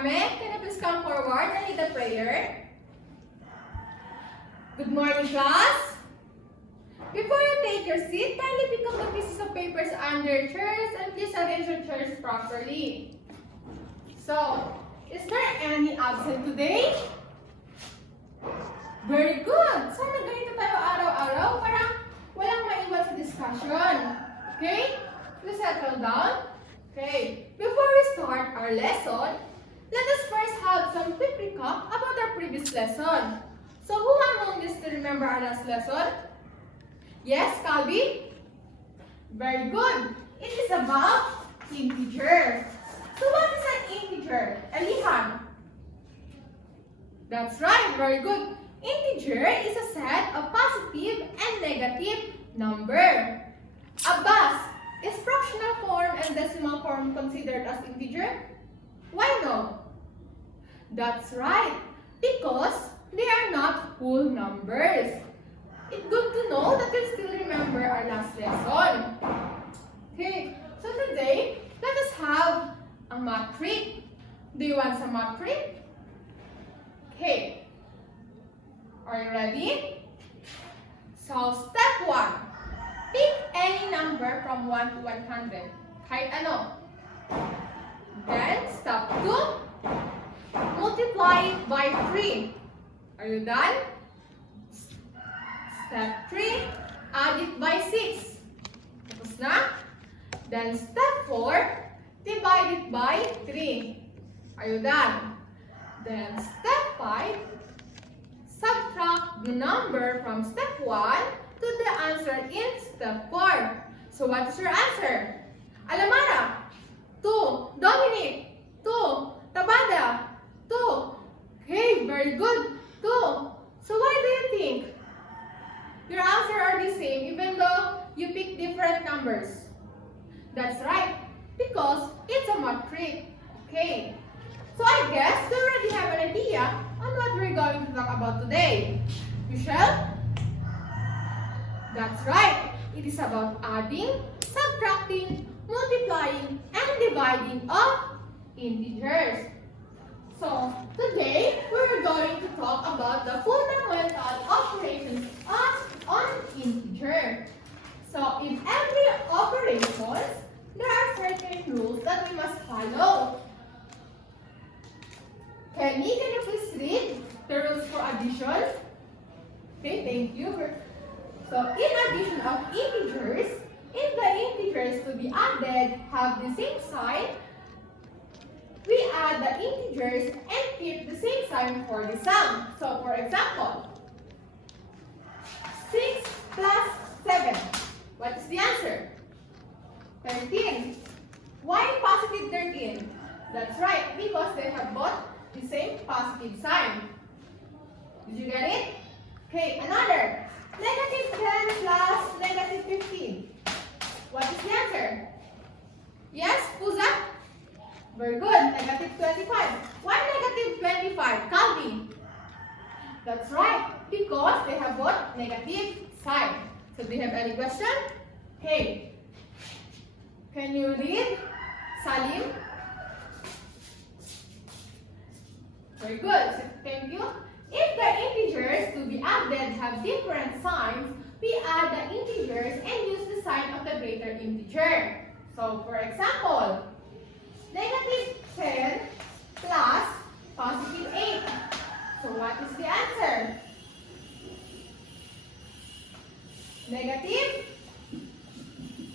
Amen. Can you please come forward and lead the prayer? Good morning, class. Before you take your seat, kindly pick up the pieces of papers under your chairs and please arrange your chairs properly. So, is there any absent today? Very good. Sana ganito tayo araw-araw para walang maiwan sa discussion. Okay? Please settle down. Okay. Before we start our lesson, let us first have some quick recap about our previous lesson. So, who among you still remember our last lesson? Yes, Calvi? Very good. It is about integer. So, what is an integer? Elihan? That's right. Very good. Integer is a set of positive and negative number. Abbas, is fractional form and decimal form considered as integer? Why no? That's right, because they are not whole numbers. It's good to know that you still remember our last lesson. Okay, so today, let us have a math trick. Do you want some math trick? Okay. Are you ready? So, step 1. Pick any number from 1 to 100. Kahit ano. Then, step 2. Multiply it by 3. Are you done? Step 3. Add it by 6. Tapos na? Then, step 4. Divide it by 3. Are you done? Then, step 5. Subtract the number from step 1 to the answer in step 4. So what is your answer? Alamara, 2. Dominic, 2. Tabada, 2. Okay, very good, 2. So why do you think your answer are the same even though you pick different numbers? That's right, because it's a math trick. Okay, so I guess you already have an idea on what we're going to talk about today. Michelle? That's right. It is about adding, subtracting, multiplying, and dividing of integers. So, today, we're going to talk about the fundamental operations on integer. So, in every operation, there are certain rules that we must follow. Kenny, can you please read the rules for addition? Okay, thank you. So, in addition of integers, if the integers to be added have the same sign, we add the integers and keep the same sign for the sum. So, for example, 6 plus 7. What is the answer? 13. Why positive 13? That's right, because they have both the same positive sign. Did you get it? Okay, another. Negative 10 plus negative 15. What is the answer? Yes, Puza? Very good. Negative 25. Why negative 25? Calvi? That's right, because they have both negative sign. So do you have any question? Okay. Can you read? Salim? Very good. Thank you. If the integers to be added have different signs, we add the integers and use the sign of the greater integer. So, for example, negative 10 plus positive 8. So, what is the answer? Negative.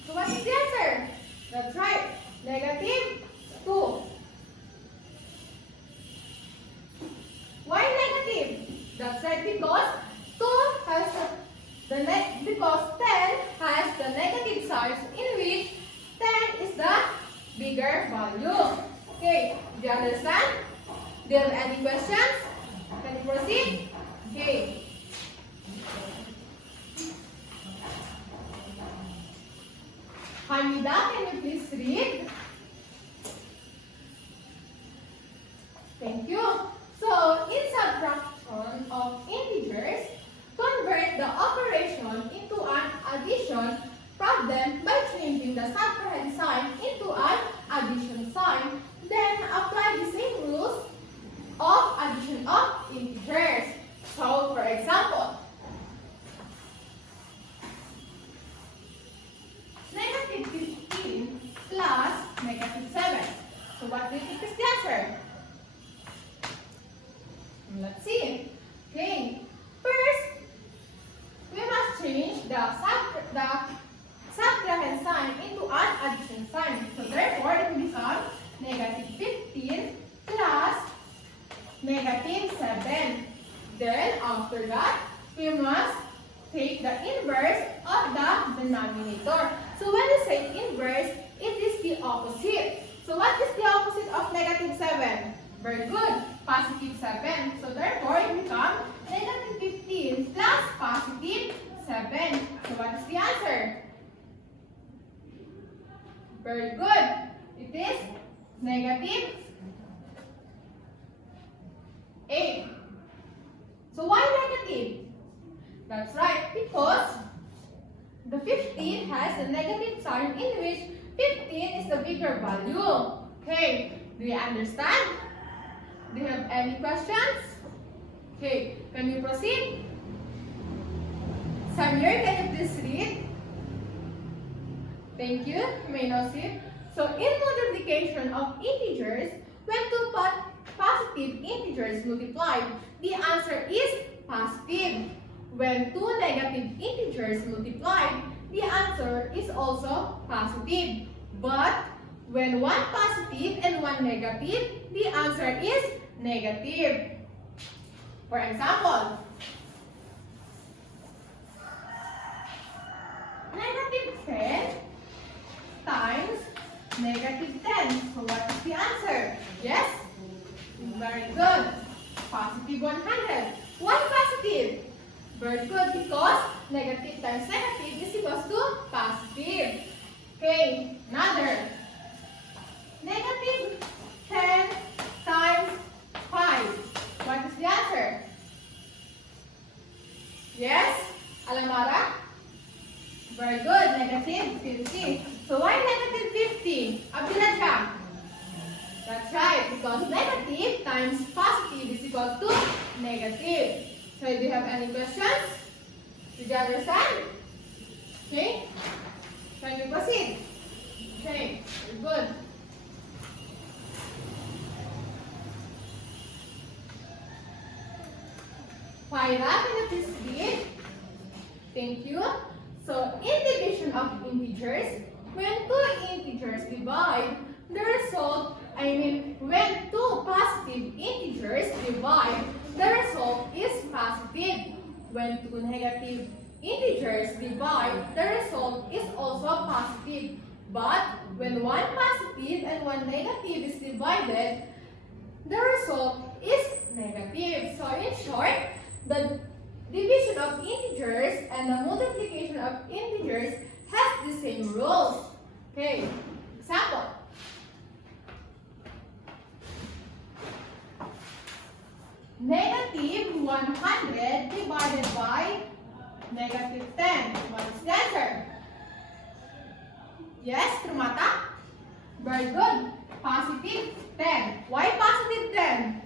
So, what is the answer? That's right. Negative 2. Why negative? That's right, because 2 has because 10 has the negative signs in which 10 is the bigger value. Okay, do you understand? Do you have any questions? Can you proceed? Okay. Hamida, can you please read? Thank you. So, in subtraction of integers, convert the operation into an addition problem by changing the subtrahend sign into an addition sign. Then, apply the same rules do you think is the answer? Let's see. Okay. First, we must change the subtrahend sign into an addition sign. So therefore, it will become negative 15 plus negative 7. Then, after that, we must take the inverse of the denominator. So when we say inverse, it is the opposite. So what is the opposite of negative 7? Very good. Positive 7. So therefore, it becomes negative 15 plus positive 7. So what is the answer? Very good. It is negative 8. So why negative? That's right, because the 15 has a negative sign in which 15 is the bigger value. Okay, do you understand? Do you have any questions? Okay, can you proceed? Samir, can you please read? Thank you. You may now see. So in multiplication of integers, when two positive integers multiply, the answer is positive. When two negative integers multiply, the answer is also positive. But when one positive and one negative, the answer is negative. For example, negative 10 times negative 10. So what is the answer? Yes? Very good. Positive 100. Why positive? Very good, because negative times negative is equals to positive. Okay, another. Negative 10 times 5. What is the answer? Yes? Alamara? Very good, negative 50. So why negative 50? Abdullah? That's right, because negative times positive is equal to negative. So do you have any questions? Did you understand? Okay. Can you proceed? Okay, very good. Paira, can you please read? Thank you. So in division of integers, when two integers divide, the result, when two positive integers divide, the result is positive. When two negative integers divide, the result is also positive. But when one positive and one negative is divided, the result is negative. So in short, the division of integers and the multiplication of integers has the same rules. Okay, example. Negative 100 divided by negative 10. What is the answer? Yes, Trumata? Very good. Positive 10. Why positive 10?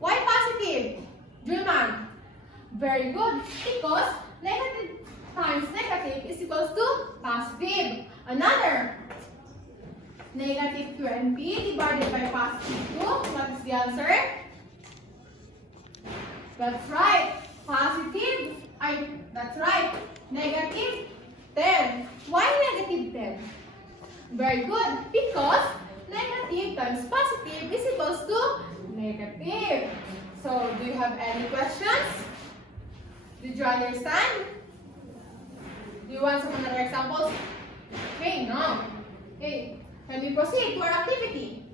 Why positive? Julman? Very good. Because negative times negative is equals to positive. Another. Negative 20 divided by positive 2. What is the answer? That's right. Positive. That's right. Negative 10. Why negative 10? Very good. Because negative times positive is equals to negative. So, do you have any questions? Did you understand? Do you want some other examples? Okay, no. Okay, can we proceed to our activity?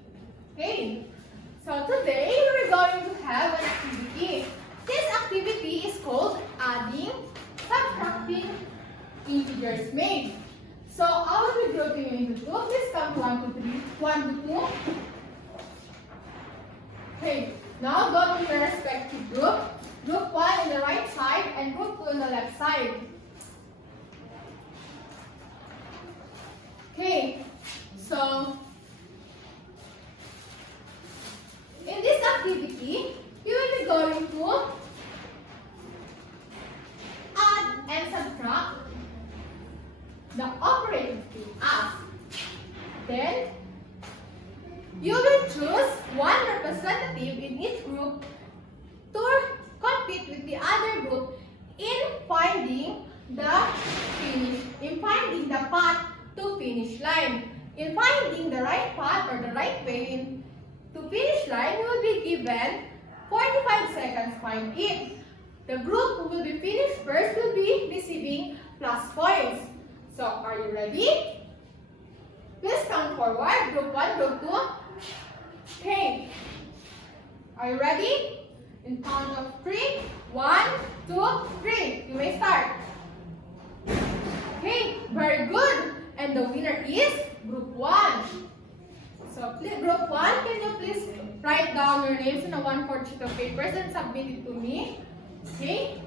Okay, so today we're going to have an activity. This activity is called adding, subtracting integers made. So I will be grouping you into two. Please count 1, 2, 3. 1 to 2. Okay, now go to your respective group. Group 1 on the right side and group 2 on the left side. Okay, so in this activity, you will be going to add and subtract the operator to us. Then, you You will choose one representative in each group to compete with the other group in finding the path to finish line. In finding the right path or the right way to finish line, you will be given 45 seconds to find it. The group who will be finished first will be receiving plus points. So, are you ready? Please come forward, group 1, group 2. Okay. Are you ready? In count of 3. 1, 2, 3. You may start. Okay, very good. And the winner is group 1. So, group 1, can you please write down your names in a 1/4 sheet of paper and submit it to me? Okay.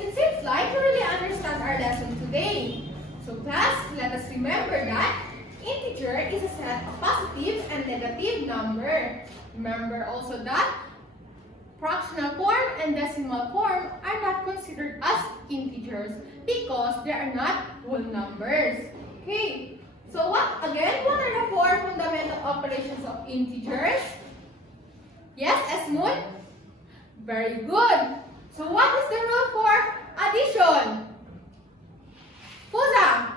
It seems like you really understand our lesson today. So class, let us remember that integer is a set of positive and negative number. Remember also that fractional form and decimal form are not considered as integers because they are not whole numbers. Okay. So what are the 4 fundamental operations of integers? Yes, Esmond? Very good. So what is the rule for addition? Pusa?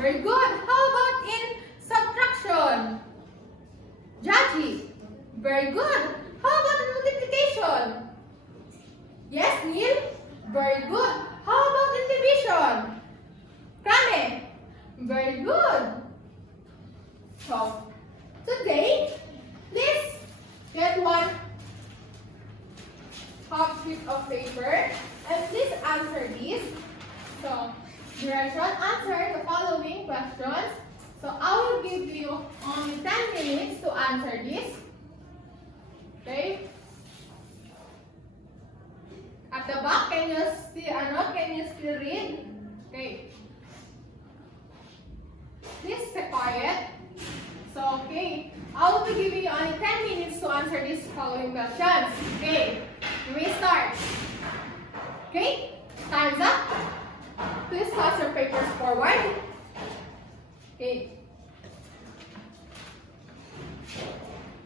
Very good. How about in subtraction? Jaji? Very good. How about in multiplication? Yes, Neil? Very good. How about in division? Krame? Very good. So, today, please get one half sheet of paper and please answer this. So, direction, answer the following questions. So, I will give you only 10 minutes to answer this. Okay? At the back, can you still read? Okay. Please stay quiet. So, okay. I will be giving you only 10 minutes to answer these following questions. Okay. You may start. Okay? Time's up. Please toss your papers forward. Okay.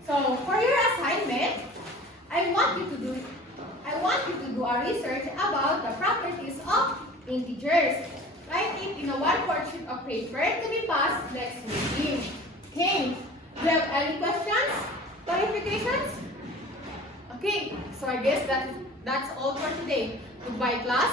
So, for your assignment, I want you to do a research about the properties of integers. Write it in a 1/4 sheet of paper to be passed next meeting. Okay. Do you have any questions? Clarifications? Okay. So I guess that's all for today. Goodbye, class.